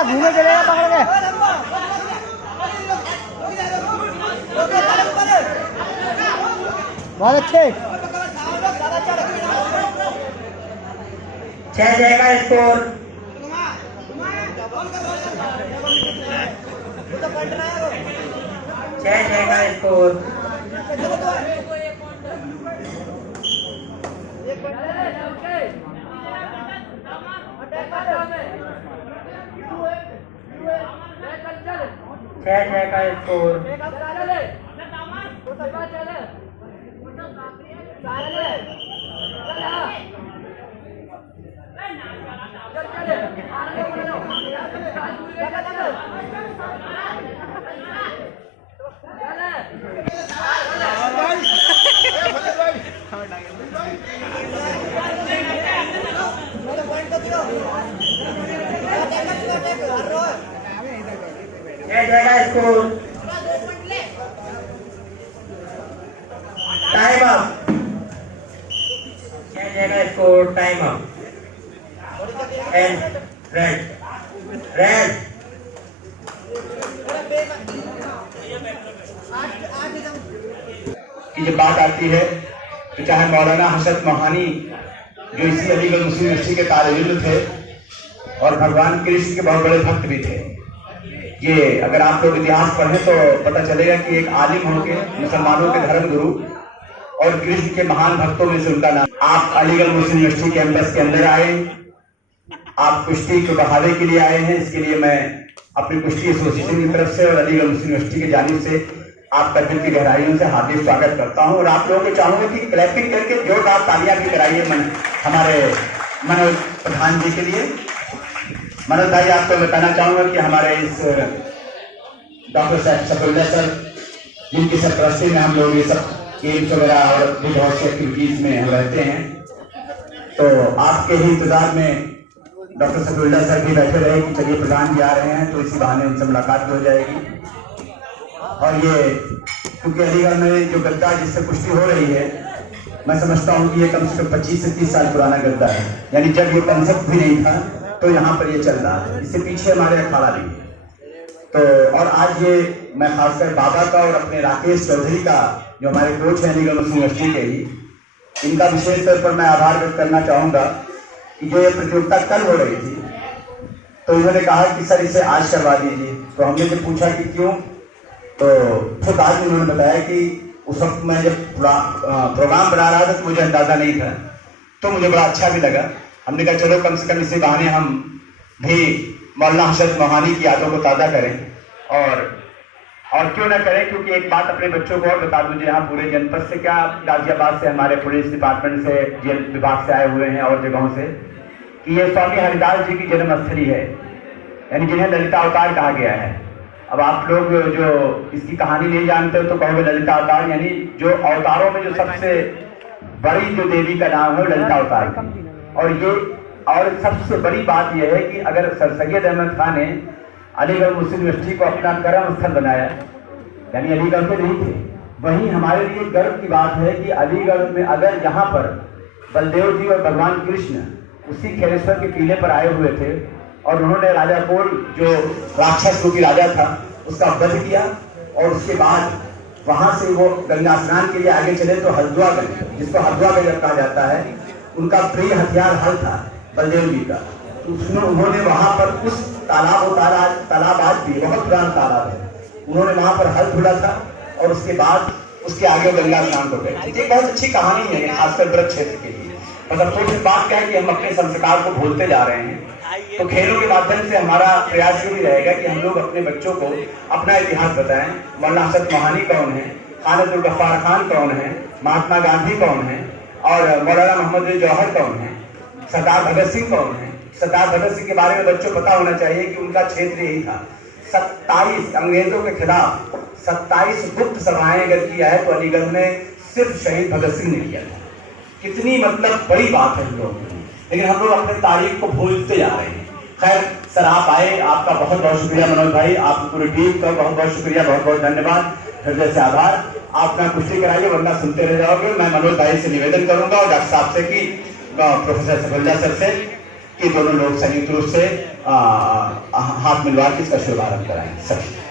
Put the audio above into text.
चलेगा, घूमे चलेगा पकड़ के। बहुत अच्छे। 6-6 का स्कोर। 6-6 का स्कोर। 6-6 का स्कोर। 6-6 का स्कोर। Time up. 6-6 का score. Time up. And red. Red. की जब बात आती है तो चाहे मौलाना हसरत मोहानी जो इसी अलीगढ़ मुस्लिम यूनिवर्सिटी के तालिब थे और भगवान कृष्ण के बहुत बड़े भक्त भी थे। ये अगर आप लोग इतिहास पढ़ें तो पता चलेगा कि एक आलिम होके मुसलमानों के धर्म गुरु और कृष्ण के महान भक्तों में से उनका नाम। आप अलीगढ़ मुस्लिम यूनिवर्सिटी कैंपस के अंदर आए, आप कुश्ती को बढ़ावे के लिए आए हैं। इसके लिए मैं अपनी कुश्ती एसोसिएशन की तरफ से और अलीगढ़ मुस्लिम यूनिवर्सिटी की जानिब से आपका दिल की गहराइयों से हार्दिक स्वागत करता हूं। और आप लोगों को चाहूंगा कि क्लैपिंग करके जोरदार तालियां भी कराइए हमारे मनोज प्रधान जी के लिए। मनोज भाई, आपको बताना चाहूंगा कि हमारे इस डॉक्टर सफरुल्लाह सर जिनकी सरपरस्ती में हम लोग ये सब गेम्स वगैरह और भी बहुत सी एक्टिविटीज में हम रहते हैं, तो आपके ही इंतजार में डॉक्टर सफरुल्लाह सर भी बैठे रहे कि चलिए प्रधान जी आ रहे हैं तो इसी बहाने उनसे मुलाकात भी हो जाएगी। और ये क्योंकि अलीगढ़ में जो गद्दा जिससे कुश्ती हो रही है, मैं समझता हूँ कि ये कम से कम 25 से 30 साल पुराना गद्दा है। यानी जब ये कंसेप्ट भी नहीं था तो यहाँ पर ये चल रहा है। इससे पीछे हमारे अखाड़ा भी है। तो और आज ये मैं खासकर बाबा का और अपने राकेश चौधरी का जो हमारे कोच हैं अलीगढ़ मुस्लिम यूनिवर्सिटी के ही, इनका विशेष तौर पर मैं आभार व्यक्त करना चाहूँगा कि जो ये प्रतियोगिता कल हो रही थी तो इन्होंने कहा कि सर इसे आज करवा दीजिए। तो हमने जब पूछा कि क्यों, तो फिर बाद में उन्होंने बताया कि उस वक्त मैं जब प्रोग्राम बना रहा था तो मुझे अंदाजा नहीं था, तो मुझे बड़ा अच्छा भी लगा। हमने कहा चलो कम से कम इसी बहाने हम भी मौलाना हसरत मोहानी की यादों को ताज़ा करें और क्यों ना करें। क्योंकि एक बात अपने बच्चों को और बता दूं, यहाँ पूरे जनपद से क्या गाजियाबाद से हमारे पुलिस डिपार्टमेंट से जेल विभाग से आए हुए हैं और जगहों से कि ये स्वामी हरिदास जी की जन्मस्थली है, यानी जिन्हें ललिता अवतार कहा गया है। अब आप लोग जो इसकी कहानी नहीं जानते हो तो कहोगे ललिता अवतार, यानी जो अवतारों में जो सबसे बड़ी जो देवी का नाम है ललिता अवतार। और सबसे बड़ी बात यह है कि अगर सर सैयद अहमद खान ने अलीगढ़ मुस्लिम यूनिवर्सिटी को अपना कर्म स्थल बनाया, यानी अलीगढ़ में नहीं थे, वहीं हमारे लिए गर्व की बात है कि अलीगढ़ में अगर यहाँ पर बलदेव जी और भगवान कृष्ण उसी खेलेश्वर के किले पर आए हुए थे और उन्होंने राजा कोल जो राक्षस रूपी राजा था उसका वध किया और उसके बाद वहां से वो गंगा स्नान के लिए आगे चले तो हल्द्वागंज, जिसको हल्द्वागंज कहा जाता है, उनका प्रिय हथियार हल था बलदेव जी का। तो उसमें उन्होंने वहां पर उस तालाब आज भी बहुत पुराना तालाब है, उन्होंने वहां पर हल धुला था और उसके बाद उसके आगे गंगा स्नान को गए। ये बहुत अच्छी कहानी है खासकर ब्रज क्षेत्र के लिए। मतलब थोड़ी बात क्या है कि हम अपने संस्कार को भूलते जा रहे हैं, तो खेलों के माध्यम से हमारा प्रयास ये भी रहेगा कि हम लोग अपने बच्चों को अपना इतिहास बताएं। मौलाना हसरत मोहानी कौन है, खान अब्दुल गफ्फार खान कौन है, महात्मा गांधी कौन है और मौलाना मोहम्मद जौहर कौन है, सरदार भगत सिंह कौन है। सरदार भगत सिंह के बारे में बच्चों पता होना चाहिए कि उनका क्षेत्र यही था। 27 अंग्रेजों के खिलाफ 27 गुप्त सभाएं अगर किया है तो अलीगढ़ में सिर्फ शहीद भगत सिंह ने किया था। कितनी मतलब बड़ी बात है हम लोग, लेकिन हम लोग अपने तारीख को भूलते जा रहे हैं। खैर सर आप आए, आपका बहुत बहुत शुक्रिया मनोज भाई, आपकी पूरी टीम का बहुत बहुत शुक्रिया, बहुत बहुत धन्यवाद, हृदय से आभार। आप ना कुश्ती कराइए वरना सुनते रह जाओगे। मैं मनोज भाई से निवेदन करूंगा और डॉक्टर साहब से कि प्रोफेसर सफरुल्लाह सर से कि दोनों लोग संयुक्त रूप से हाथ मिलवा के इसका शुभारंभ कराएं। सभी